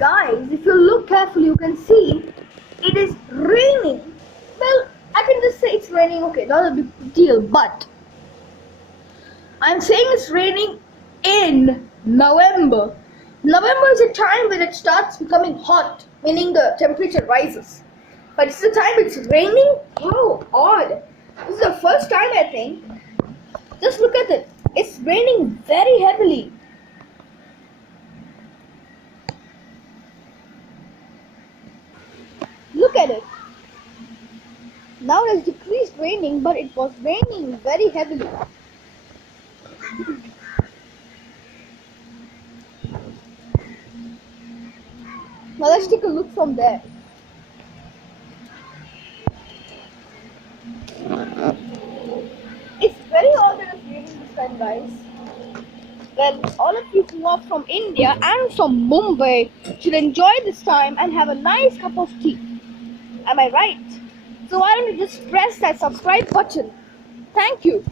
Guys, if you look carefully, you can see it is raining. Well, I can just say it's raining, okay, not a big deal, but I'm saying it's raining in November. November is a time when it starts becoming hot, meaning the temperature rises. But it's the time it's raining? How odd. This is the first time, I think. Just look at it. It's raining very heavily. Look at it. Now it has decreased raining, but it was raining very heavily. Now let's take a look from there. It's very odd that it's raining this time, guys. Well, all of you who are from India and from Mumbai should enjoy this time and have a nice cup of tea. Am I right? So why don't you just press that subscribe button? Thank you.